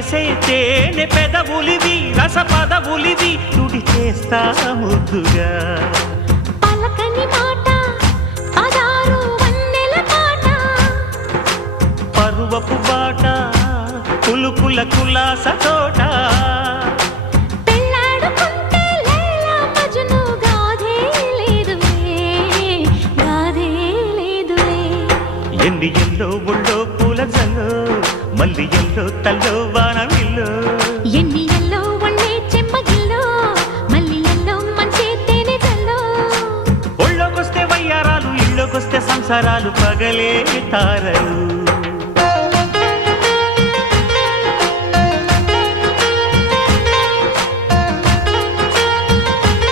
చేసే తేనె పెదవులివి రస పదవులివి తుడి చేస్తా ముద్దుగా పలకని మాట పదారు వన్నెల పాట పరువపు బాట కులుకుల కులాస తోట పెళ్ళాడుకుంటే లైలా మజ్ను గాథే లేదులే ఎన్ని ఎల్లో ఒళ్ళో పూల జల్లో మల్లి ఎల్లో తల్లో వానవిల్లో ఎన్ని ఎల్లో ఒళ్ళే చెమ్మగిల్లో మల్లి ఎల్లో మంచి తేనె జల్లో ఒళ్ళోకొస్తే వయ్యారాలు ఇళ్ళోకొస్తే సంసారాలు పగలే తారలు